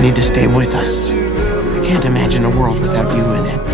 need to stay with us. I can't imagine a world without you in it.